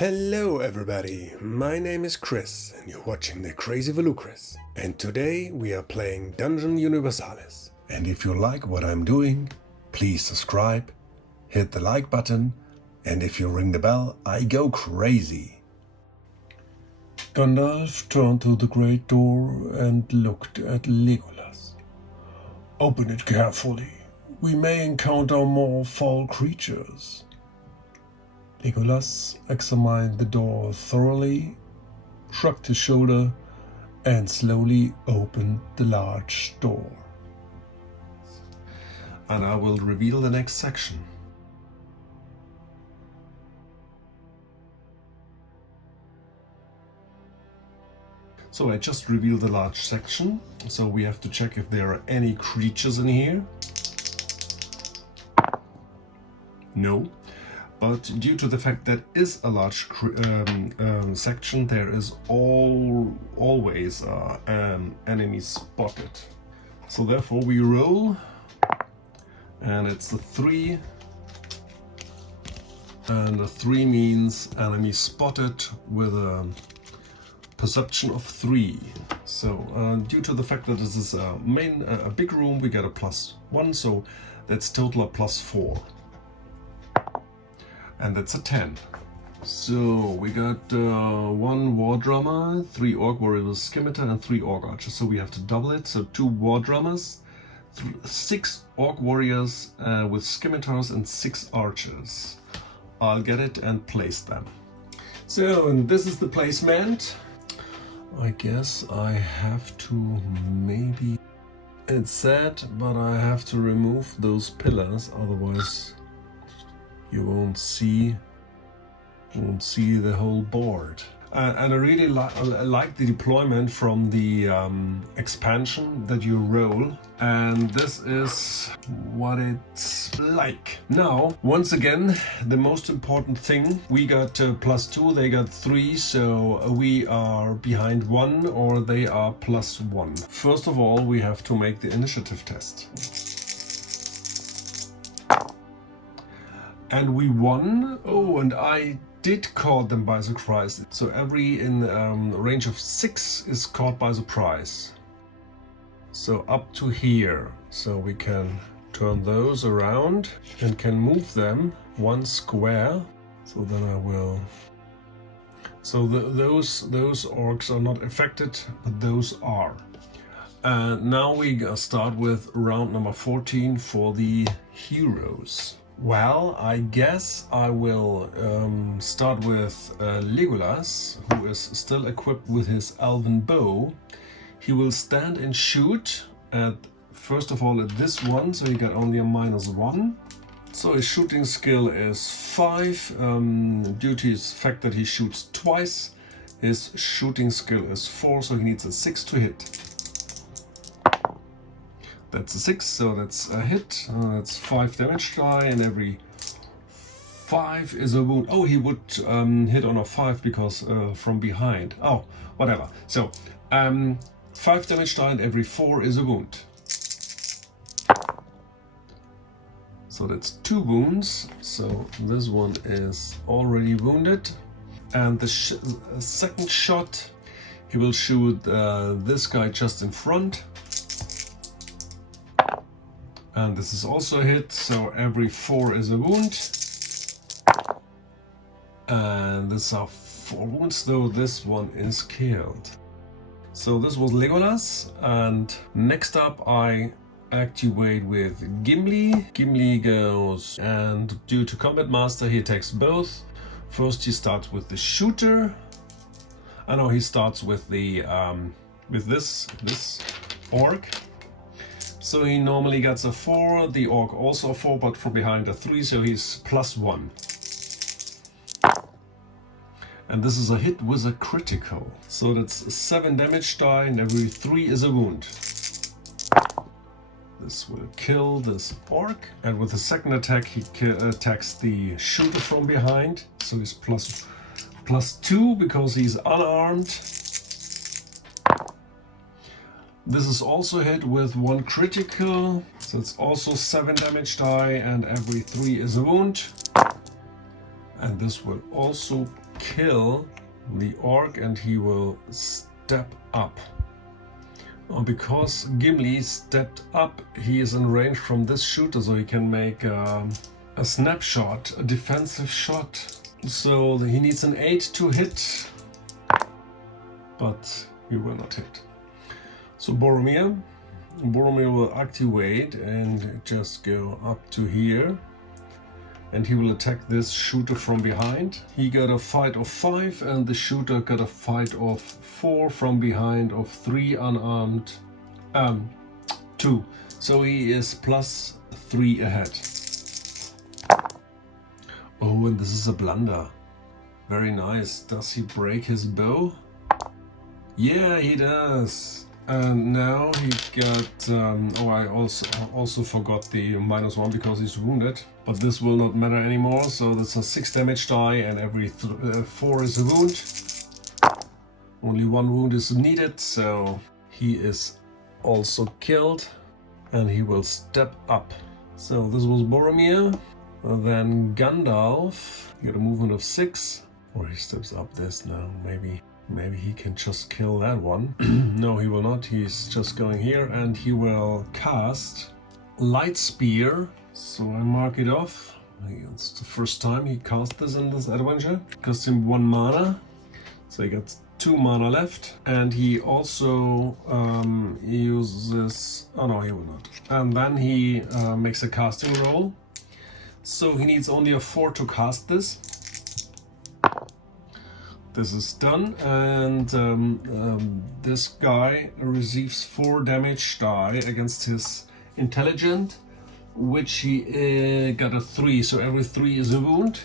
Hello everybody, my name is Chris and you're watching the Crazy Volucris. And today we are playing Dungeon Universalis. And if you like what I'm doing, please subscribe, hit the like button, and if you ring the bell, I go crazy. Gandalf turned to the great door and looked at Legolas. Open it carefully. We may encounter more foul creatures. Legolas examined the door thoroughly, shrugged his shoulder, and slowly opened the large door. And I will reveal the next section. So I just revealed the large section, so we have to check if there are any creatures in here. No. But due to the fact that is a large section, there is always enemy spotted. So therefore we roll, and it's a 3, and a 3 means enemy spotted with a perception of 3. So due to the fact that this is a big room, we get a +1, so that's total a +4. And that's a 10. So we got 1 war drummer, 3 orc warriors with scimitar, and 3 orc archers. So we have to double it. So 2 war drummers, 6 orc warriors with scimitars, and 6 archers. I'll get it and place them. So, and this is the placement. I guess I have to maybe... It's sad, but I have to remove those pillars, otherwise you won't see the whole board. And I really like the deployment from the expansion that you roll, and this is what it's like. Now, once again, the most important thing, we got +2, they got 3, so we are behind 1 or they are +1. First of all, we have to make the initiative test. And we won. Oh, and I did caught them by surprise. So every in range of 6 is caught by surprise. So up to here. So we can turn those around and can move them 1 square. So then I will... So those orcs are not affected, but those are. And now we start with round number 14 for the heroes. Well, I guess I will start with Legolas, who is still equipped with his elven bow. He will stand and shoot at, first of all, at this one, so he got only a -1. So his shooting skill is 5. Due to his fact that he shoots twice, his shooting skill is 4, so he needs a 6 to hit. That's a 6, so that's a hit. That's 5 damage die, and every 5 is a wound. Oh, he would hit on a 5 because from behind. Oh, whatever. So 5 damage die, and every 4 is a wound. So that's 2 wounds. So this one is already wounded. And the second shot, he will shoot this guy just in front. And this is also a hit, so every 4 is a wound. And these are 4 wounds, though this one is killed. So this was Legolas, and next up I activate with Gimli. Gimli goes, and due to Combat Master he takes both. First he starts with the shooter. I know he starts with the with this orc. So he normally gets a 4, the orc also a 4, but from behind a 3, so he's +1. And this is a hit with a critical. So that's 7 damage die, and every 3 is a wound. This will kill this orc. And with the second attack, he attacks the shooter from behind. So he's +2 because he's unarmed. This is also hit with 1 critical, so it's also 7 damage die, and every 3 is a wound. And this will also kill the orc, and he will step up. Because Gimli stepped up, he is in range from this shooter, so he can make a snapshot, a defensive shot. So he needs an 8 to hit, but he will not hit. So Boromir will activate and just go up to here. And he will attack this shooter from behind. He got a fight of 5, and the shooter got a fight of 4 from behind of 3 unarmed, 2. So he is +3 ahead. Oh, and this is a blunder. Very nice. Does he break his bow? Yeah, he does. And now he got, I also forgot the -1 because he's wounded. But this will not matter anymore, so that's a 6 damage die, and every 4 is a wound. Only 1 wound is needed, so he is also killed, and he will step up. So this was Boromir. Then Gandalf, he got a movement of 6, or he steps up this now, maybe he can just kill that one. No, he will not. He's just going here, and he will cast Light Spear. So I mark it off. It's the first time he cast this in this adventure. Cost him 1 mana, so he gets 2 mana left. And he also uses... Oh no, he will not. And then he makes a casting roll. So he needs only a 4 to cast this. This is done, and this guy receives 4 damage die against his intelligent, which he got a 3, so every 3 is a wound,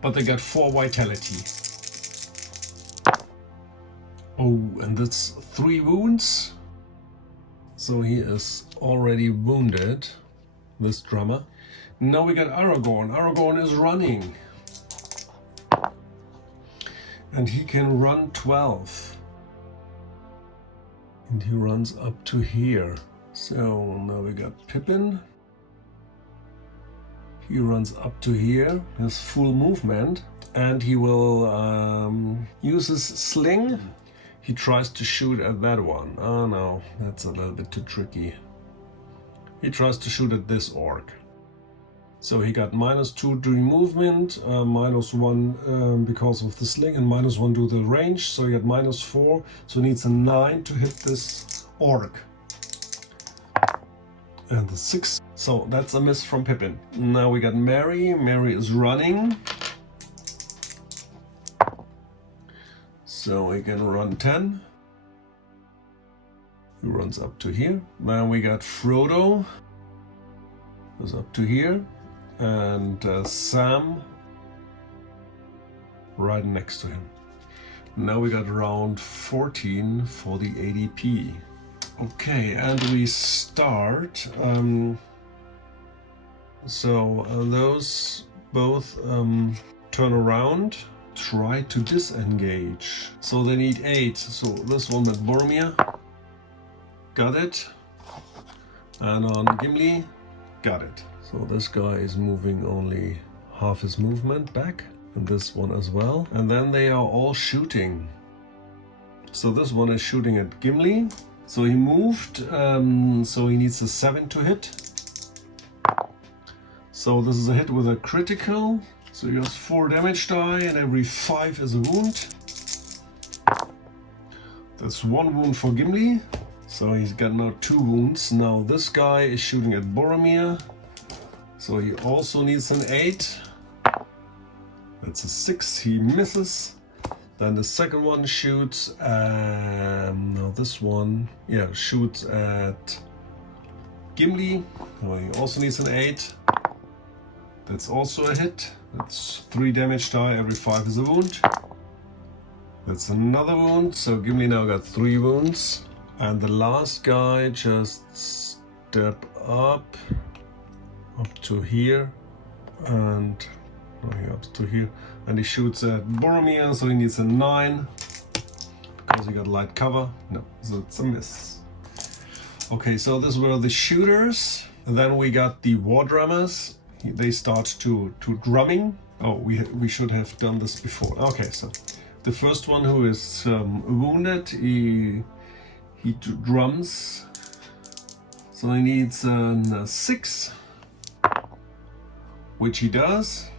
but they got 4 vitality. Oh, and that's 3 wounds, so he is already wounded, this drummer. Now we got Aragorn. Aragorn is running. And he can run 12. And he runs up to here. So now we got Pippin. He runs up to here, has full movement, and he will use his sling. He tries to shoot at that one. Oh no, that's a little bit too tricky. He tries to shoot at this orc. So he got -2 during movement, -1 because of the sling, and -1 due to the range. So he got -4, so he needs a 9 to hit this orc. And the 6, so that's a miss from Pippin. Now we got Merry. Merry is running. So he can run 10. He runs up to here. Then we got Frodo. Goes up to here. And Sam right next to him. Now we got round 14 for the ADP. Okay, and we start. Those both turn around, try to disengage. So they need 8. So this one with Boromir, got it. And on Gimli, got it. So this guy is moving only half his movement back, and this one as well. And then they are all shooting. So this one is shooting at Gimli. So he moved, so he needs a 7 to hit. So this is a hit with a critical. So he has 4 damage die, and every 5 is a wound. That's 1 wound for Gimli. So he's got now 2 wounds. Now this guy is shooting at Boromir. So he also needs an 8. That's a 6, he misses. Then the second one shoots, this one, shoots at Gimli. Oh, he also needs an 8. That's also a hit. That's 3 damage die, every 5 is a wound. That's another wound, so Gimli now got 3 wounds. And the last guy just step up to here, and up to here, and he shoots at Boromir, so he needs a 9 because he got light cover. No, so it's a miss. Okay, so these were the shooters, and then we got the war drummers. they start to drumming. Oh, we should have done this before. Okay, so the first one who is wounded, he drums. So he needs a 6, which he does.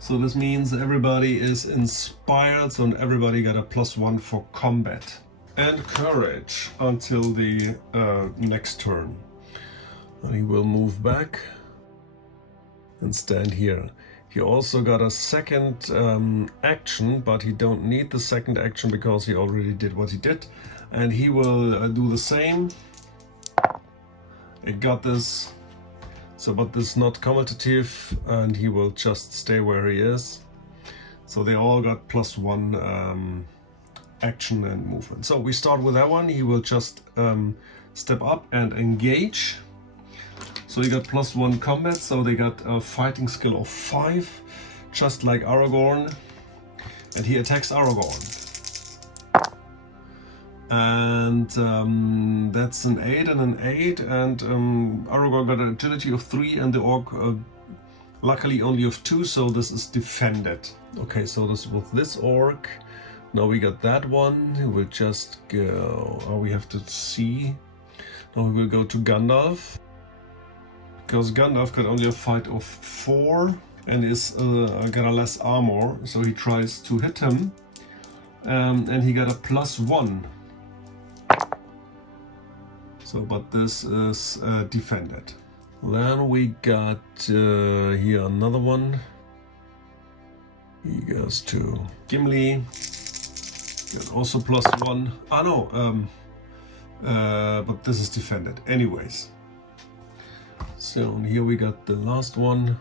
So this means everybody is inspired, so everybody got a +1 for combat and courage until the next turn. And he will move back and stand here. He also got a second action, but he don't need the second action because he already did what he did. And he will do the same. It got this, so but this is not commutative, and he will just stay where he is. So they all got +1 action and movement. So we start with that one. He will just step up and engage. So he got +1 combat, so they got a fighting skill of 5, just like Aragorn, and he attacks Aragorn. And that's an 8 and an 8, and Aragorn got an agility of 3 and the orc luckily only of 2, so this is defended. Okay, so this with this orc. Now we got that one. We'll just go, oh, we have to see. Now we will go to Gandalf, because Gandalf got only a fight of 4 and is got a less armor, so he tries to hit him, and he got a +1. So, but this is defended. Then we got here another one. He goes to Gimli. Got also +1. Ah no, but this is defended. Anyways. So here we got the last one.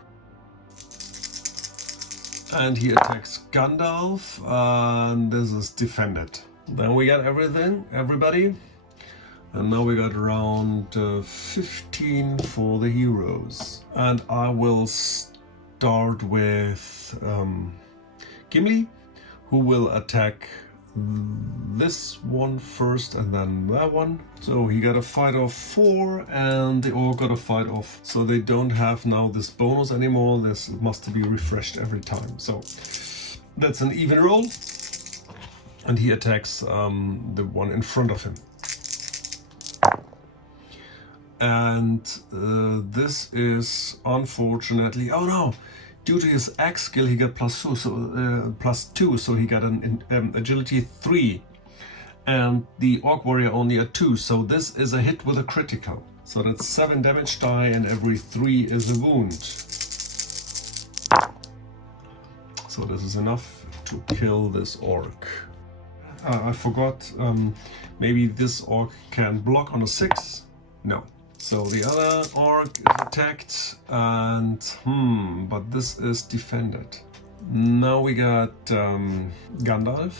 And he attacks Gandalf, and this is defended. Then we got everybody. And now we got round 15 for the heroes. And I will start with Gimli, who will attack this one first and then that one. So he got a fight of 4 and they all got a fight of, so they don't have now this bonus anymore. This must be refreshed every time. So that's an even roll. And he attacks the one in front of him. And this is unfortunately, oh no, due to his axe skill he got +2, so +2, so he got an agility 3, and the orc warrior only a 2, so this is a hit with a critical. So that's 7 damage die, and every 3 is a wound. So this is enough to kill this orc. I forgot, maybe this orc can block on a 6. No. So the other orc is attacked, and but this is defended. Now we got Gandalf.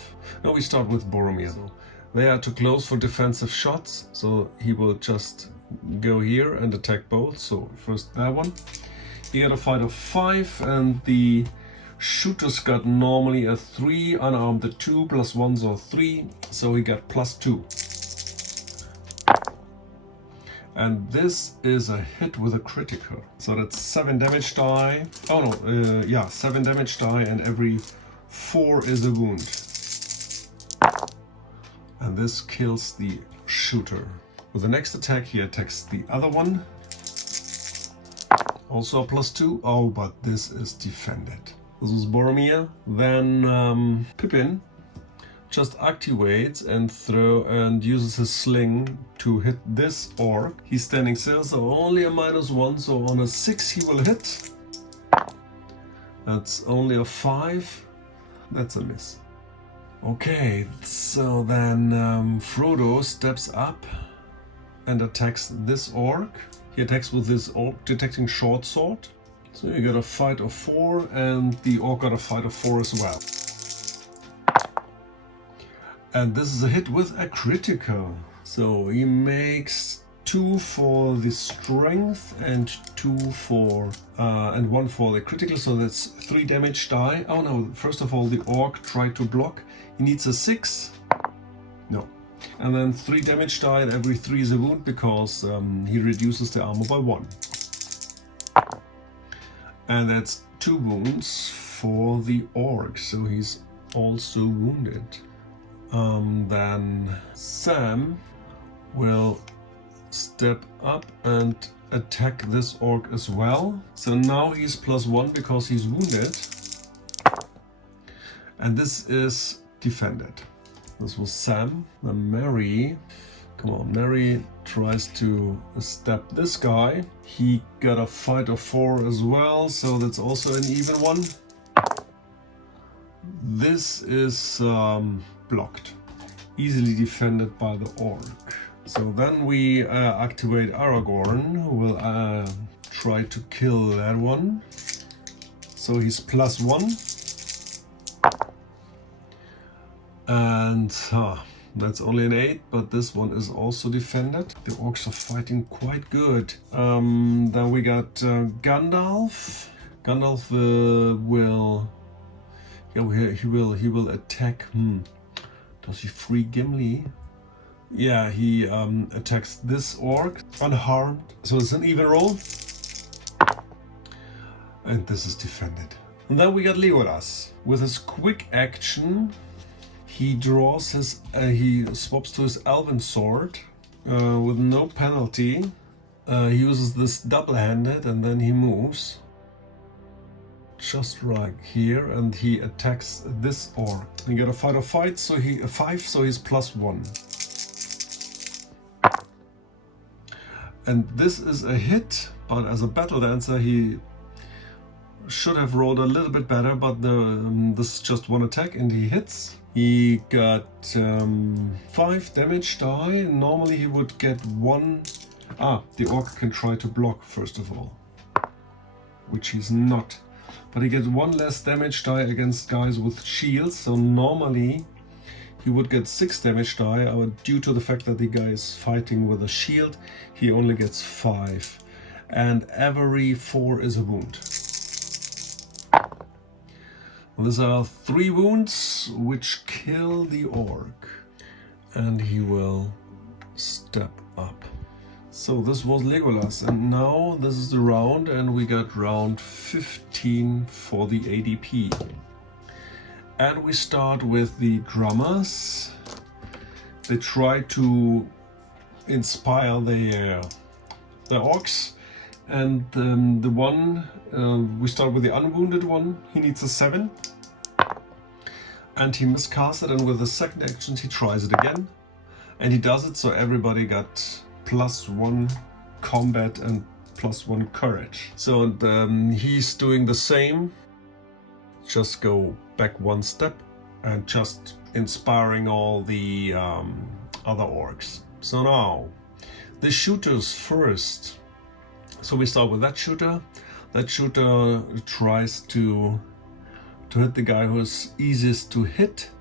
No, we start with Boromir. So they are too close for defensive shots, so he will just go here and attack both. So first that one. He had a fight of 5, and the shooters got normally a 3, unarmed a 2, +1, so 3, so he got +2. And this is a hit with a critical. So that's 7 damage die. Oh no, yeah, 7 damage die, and every 4 is a wound. And this kills the shooter. With the next attack, he attacks the other one. Also a +2. Oh, but this is defended. This is Boromir. Then Pippin just activates and uses his sling to hit this orc. He's standing still, so only a -1, so on a 6 he will hit. That's only a 5. That's a miss. Okay, so then Frodo steps up and attacks this orc. He attacks with this orc detecting short sword. So you got a fight of 4, and the orc got a fight of 4 as well. And this is a hit with a critical. So he makes 2 for the strength and 2 for and 1 for the critical. So that's 3 damage die. Oh no! First of all, the orc tried to block. He needs a 6. No. And then 3 damage die. And every 3 is a wound because he reduces the armor by 1. And that's 2 wounds for the orc, so he's also wounded. Then Sam will step up and attack this orc as well. So now he's +1 because he's wounded. And this is defended. This was Sam. Then Mary, come on, Mary tries to stab this guy. He got a fight of 4 as well, so that's also an even one. This is blocked, easily defended by the orc. So then we activate Aragorn, who will try to kill that one. So he's +1. And that's only an 8, but this one is also defended. The orcs are fighting quite good. Then we got Gandalf. Gandalf he will attack. Does he free Gimli? Yeah, he attacks this orc unharmed. So it's an even roll. And this is defended. And then we got Legolas. With his quick action, he draws his, he swaps to his elven sword with no penalty. He uses this double-handed and then he moves just right here and he attacks this orc. He got a fight of 5, so he's +1. And this is a hit, but as a battle dancer he should have rolled a little bit better, but this is just 1 attack and he hits. He got 5 damage die. Normally he would get 1. The orc can try to block first of all, which he's not. But he gets 1 less damage die against guys with shields. So normally he would get 6 damage die. Due to the fact that the guy is fighting with a shield, he only gets 5. And every 4 is a wound. These are 3 wounds which kill the orc, and he will step up. So this was Legolas, and now this is the round, and we got round 15 for the ADP. And we start with the drummers. They try to inspire the orcs, and the one we start with the unwounded one. He needs a 7. And he miscasts it, and with the second action he tries it again. And he does it, so everybody got +1 combat and +1 courage. So he's doing the same. Just go back 1 step and just inspiring all the other orcs. So now, the shooters first. So we start with that shooter. That shooter tries to hit the guy who is easiest to hit.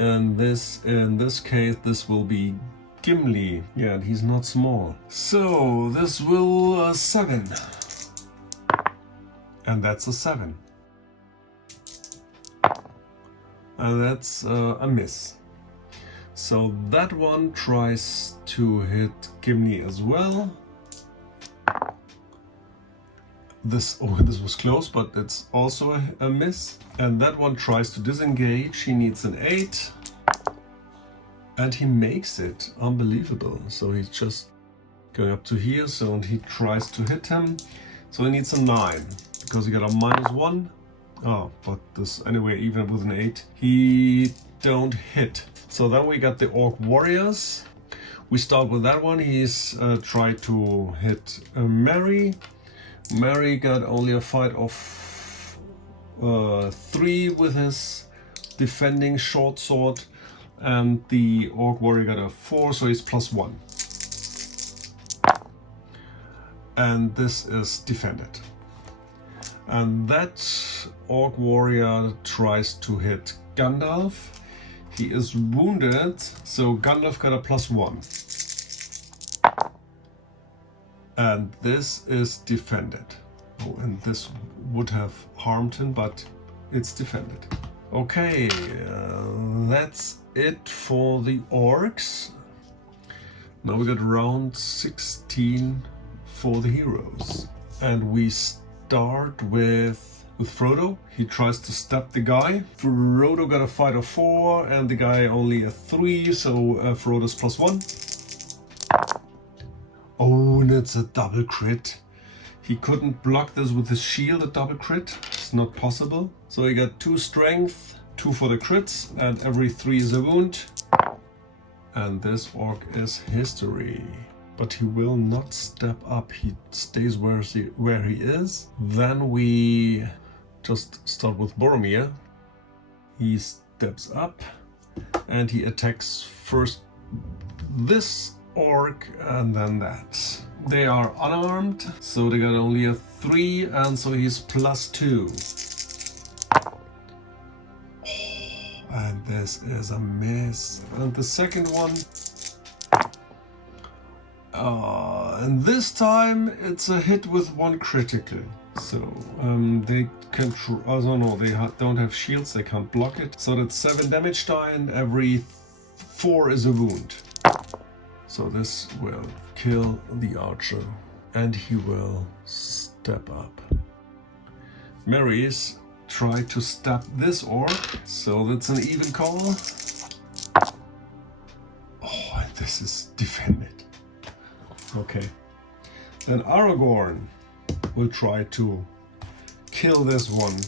And in this case, this will be Gimli. Yeah, he's not small. So this will 7. And that's a 7. And that's a miss. So that one tries to hit Gimli as well. This was close, but it's also a miss. And that one tries to disengage. He needs an 8. And he makes it. Unbelievable. So he's just going up to here. So he tries to hit him. So he needs a 9 because he got a -1. Oh, but this anyway, even with an 8, he don't hit. So then we got the orc warriors. We start with that one. He's tried to hit Mary. Mary got only a fight of 3 with his defending short sword, and the orc warrior got a 4, so he's +1. And this is defended. And that orc warrior tries to hit Gandalf. He is wounded, so Gandalf got a +1. And this is defended. Oh, and this would have harmed him, but it's defended. Okay, that's it for the orcs. Now we got round 16 for the heroes. And we start with Frodo. He tries to stab the guy. Frodo got a fight of 4 and the guy only a 3, so Frodo's +1. Oh, and it's a double crit. He couldn't block this with his shield, a double crit. It's not possible. So he got 2 strength, 2 for the crits, and every 3 is a wound. And this orc is history. But he will not step up. He stays where he is. Then we just start with Boromir. He steps up and he attacks first this orc and then that. They are unarmed, so they got only a 3, and so he's +2. Oh, and this is a miss. And the second one, and this time it's a hit with 1 critical. So they can, I don't know, they don't have shields, they can't block it. So that's 7 damage die and every 4 is a wound. So this will kill the archer and he will step up. Mary's try to stab this orc, so that's an even call. Oh, and this is defended. Okay. Then Aragorn will try to kill this one.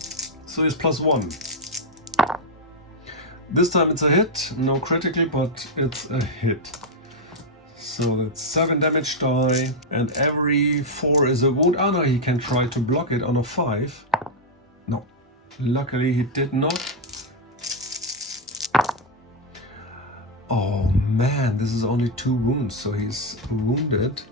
So he's +1. This time it's a hit, no critical, but it's a hit. So that's 7 damage die, and every 4 is a wound. Oh no, he can try to block it on a 5. No, luckily he did not. Oh man, this is only 2 wounds, so he's wounded.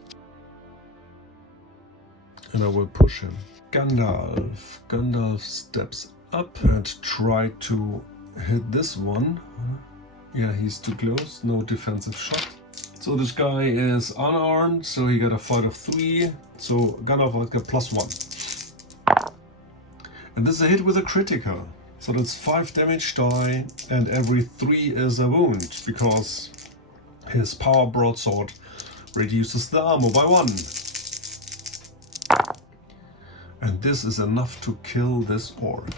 And I will push him. Gandalf. Gandalf steps up and try to hit this one. Yeah, he's too close, no defensive shot. So this guy is unarmed, so he got a fight of 3. So Gandalf will get +1. And this is a hit with a critical. So that's 5 damage die, and every 3 is a wound, because his power broadsword reduces the armor by 1. And this is enough to kill this orc.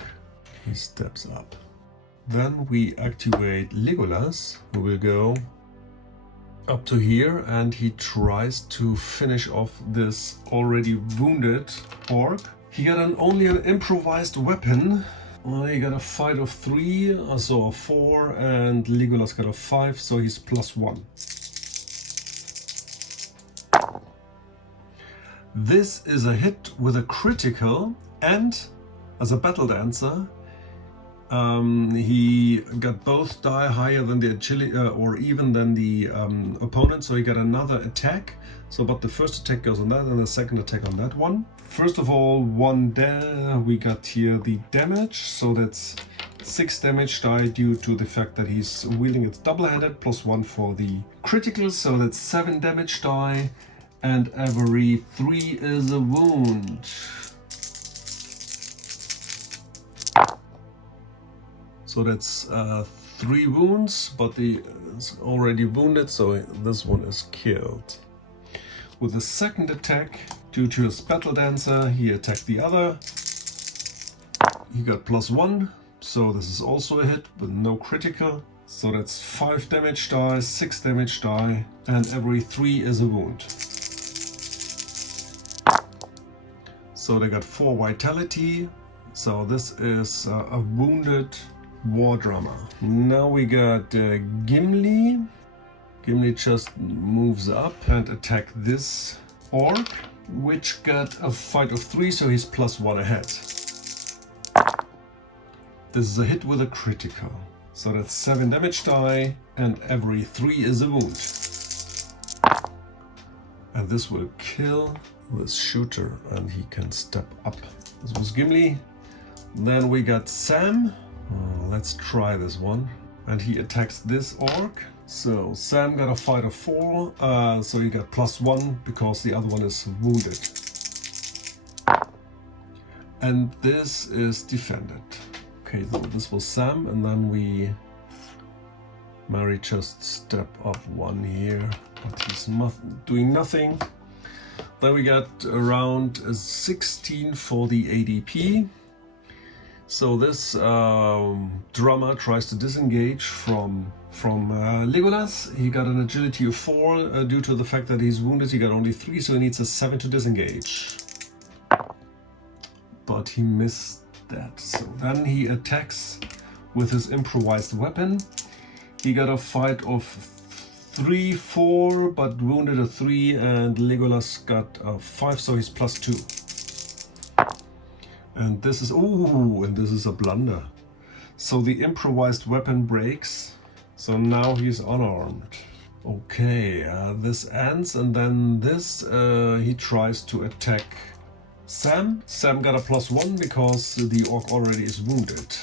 He steps up. Then we activate Legolas, who will go up to here, and he tries to finish off this already wounded orc. He got only an improvised weapon. Well, he got a fight of 3, so a 4, and Legolas got a 5, so he's +1. This is a hit with a critical, and as a battle dancer, he got both die higher than the agility, or even than the opponent, so he got another attack. So, but the first attack goes on that, and the second attack on that one. First of all, we got here the damage, so that's 6 damage die due to the fact that he's wielding it double-handed, +1 for the critical, so that's 7 damage die, and every 3 is a wound. So that's 3 wounds, but it's already wounded, so this one is killed. With the second attack, due to his battle dancer, he attacked the other. He got +1, so this is also a hit, but no critical. So that's 5 damage die, 6 damage die, and every 3 is a wound. So they got 4 vitality. So this is a wounded war drummer. Now we got Gimli. Gimli just moves up and attack this orc, which got a fight of 3, so he's +1 ahead. This is a hit with a critical. So that's 7 damage die, and every 3 is a wound. And this will kill this shooter, and he can step up. This was Gimli. Then we got Sam. Let's try this one. And he attacks this orc. So Sam got a fight of 4, so he got +1 because the other one is wounded. And this is defended. Okay, so this was Sam, and then Mary just step up 1 here, but he's doing nothing. Then we got around 16 for the ADP. So this drummer tries to disengage from Legolas. He got an agility of 4. Due to the fact that he's wounded, he got only 3, so he needs a 7 to disengage. But he missed that. So then he attacks with his improvised weapon. He got a fight of 3, 4, but wounded a 3, and Legolas got a 5, so he's +2. And this is, ooh, and this is a blunder. So the improvised weapon breaks, so now he's unarmed. Okay, this ends, and then this, he tries to attack Sam. Sam got a +1 because the orc already is wounded.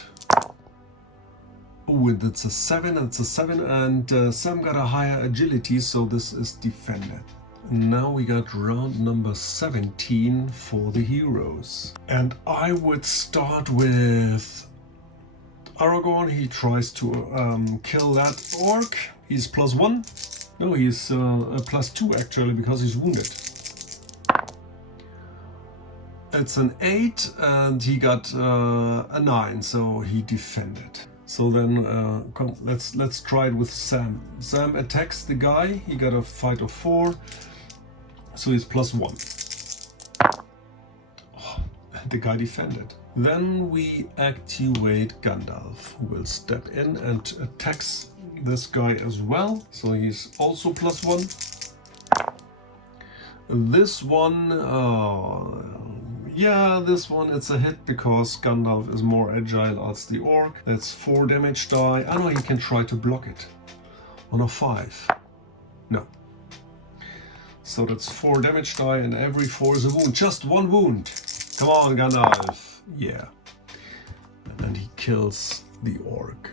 Oh, and it's a 7, and it's a 7, and Sam got a higher agility, so this is defended. Now we got round number 17 for the heroes. And I would start with Aragorn. He tries to kill that orc. He's +1. No, he's a +2 actually, because he's wounded. It's an 8, and he got a 9, so he defended. So then, let's try it with Sam. Sam attacks the guy. He got a fight of 4, so he's +1. Oh, the guy defended. Then we activate Gandalf, who will step in and attacks this guy as well. So he's also +1. This one, yeah, this one it's a hit because Gandalf is more agile as the orc. That's 4 damage die. I know he can try to block it on a 5. No. So that's 4 damage die, and every 4 is a wound. Just 1 wound. Come on, Gandalf. Yeah. And he kills the orc.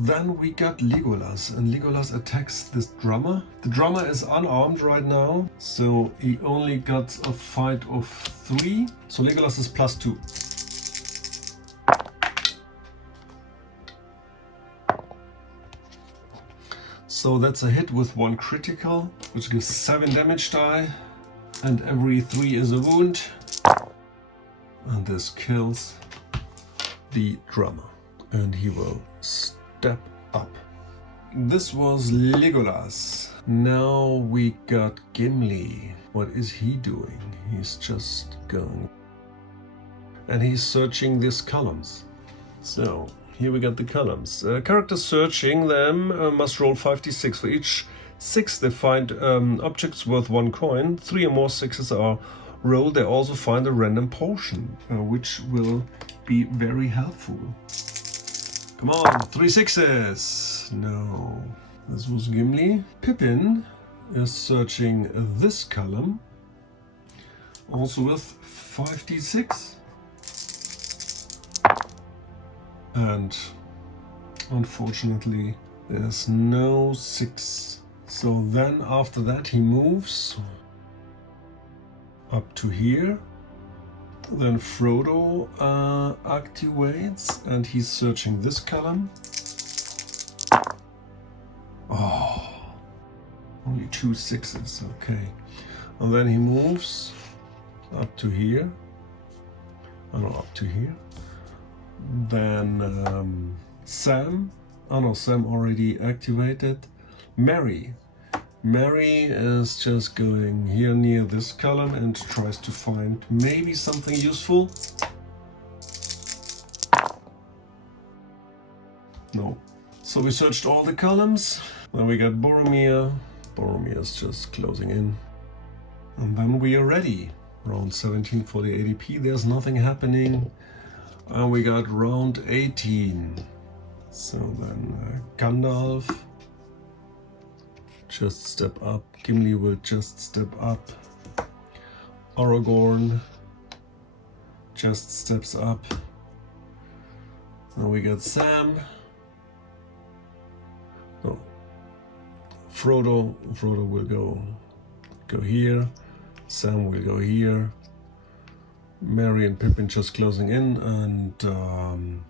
Then we got Legolas, and Legolas attacks this drummer. The drummer is unarmed right now, so he only got a fight of 3. So Legolas is +2. So that's a hit with 1 critical, which gives 7 damage die, and every 3 is a wound. And this kills the drummer, and he will step up. This was Legolas. Now we got Gimli. What is he doing? He's just going, and he's searching these columns. So here we got the columns. Characters searching them must roll 5d6. For each 6 they find objects worth 1 coin. 3 or more 6s are rolled. They also find a random potion, which will be very helpful. Come on, 3 6s. No, this was Gimli. Pippin is searching this column, also with 5d6. And unfortunately, there's no 6. So then after that he moves up to here. Then Frodo activates, and he's searching this column. Oh, only 2 6s, okay. And then he moves up to here. Oh no, up to here. Then Sam. Oh no, Sam already activated. Mary. Mary is just going here near this column and tries to find maybe something useful. No. So we searched all the columns. Then we got Boromir. Boromir is just closing in. And then we are ready. Round 17 for the ADP. There's nothing happening. And we got round 18. So then Gandalf. Just step up. Gimli will just step up. Aragorn just steps up. Now we got Sam. No. Frodo will go here. Sam will go here. Merry and Pippin just closing in, and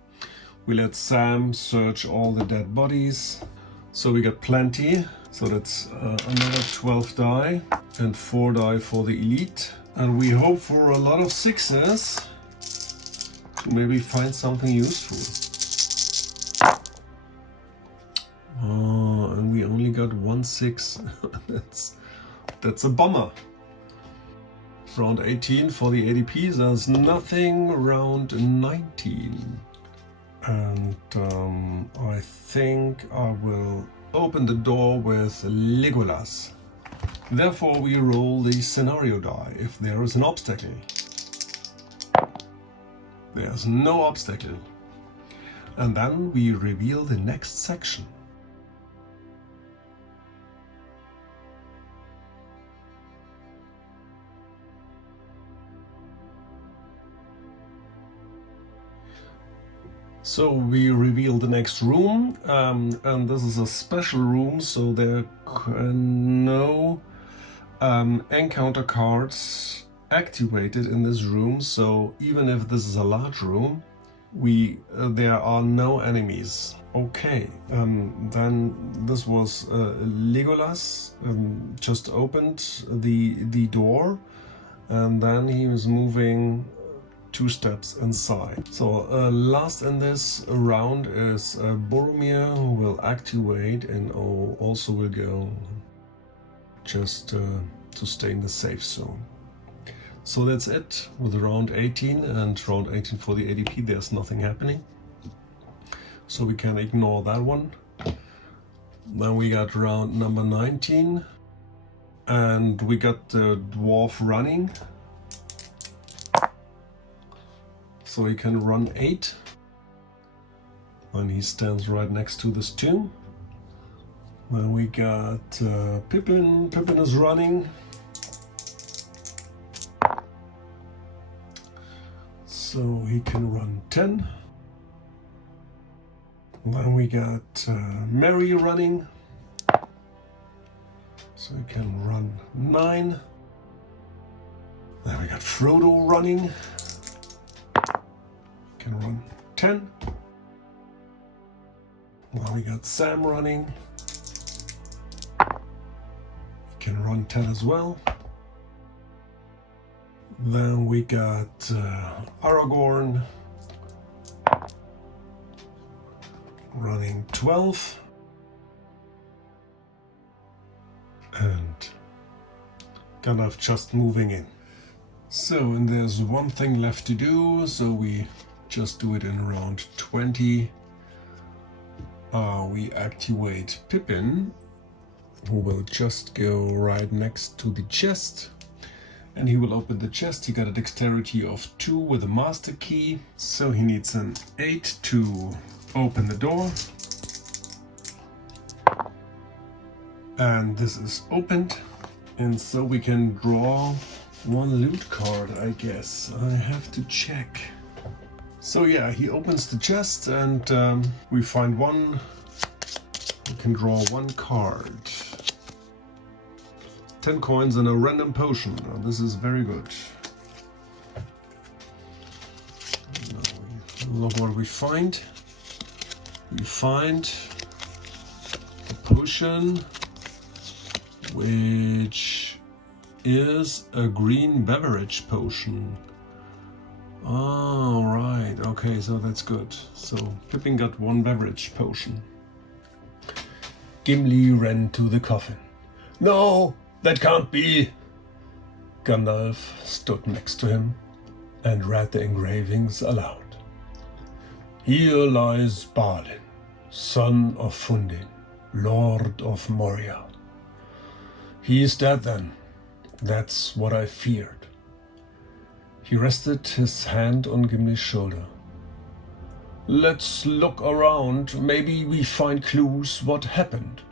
we let Sam search all the dead bodies. So we got plenty. So that's another 12 die and 4 die for the elite. And we hope for a lot of 6s to maybe find something useful. Oh, and we only got 1 6. That's a bummer. Round 18 for the ADPs. There's nothing round 19. And I think I will open the door with Legolas. Therefore we roll the scenario die if there is an obstacle. There's no obstacle. And then we reveal the next section. So we reveal the next room, and this is a special room, so there are no encounter cards activated in this room. So even if this is a large room, there are no enemies. Okay, then this was Legolas just opened the door, and then he was moving 2 steps inside. So last in this round is Boromir, who will activate and also will go just to stay in the safe zone. So that's it with round 18, and round 18 for the ADP there's nothing happening. So we can ignore that one. Then we got round number 19, and we got the dwarf running. So he can run 8 when he stands right next to this tomb. Then we got Pippin. Pippin is running. So he can run 10. Then we got Merry running. So he can run 9. Then we got Frodo running. Can run 10. Now we got Sam running. He can run 10 as well. Then we got Aragorn running 12. And Gandalf just moving in. So, and there's one thing left to do, so we just do it in round 20. We activate Pippin, who will just go right next to the chest, and he will open the chest. He got a dexterity of 2 with a master key, so he needs an 8 to open the door. And this is opened, and so we can draw 1 loot card, I guess. I have to check. So yeah, he opens the chest, and we find 1. We can draw 1 card. 10 coins and a random potion. Now, this is very good. Now look what we find. We find a potion which is a green beverage potion. Oh, right. Okay, so that's good. So Pippin got 1 beverage potion. Gimli ran to the coffin. No, that can't be. Gandalf stood next to him and read the engravings aloud. Here lies Balin, son of Fundin, Lord of Moria. He is dead then. That's what I feared. He rested his hand on Gimli's shoulder. Let's look around. Maybe we find clues what happened.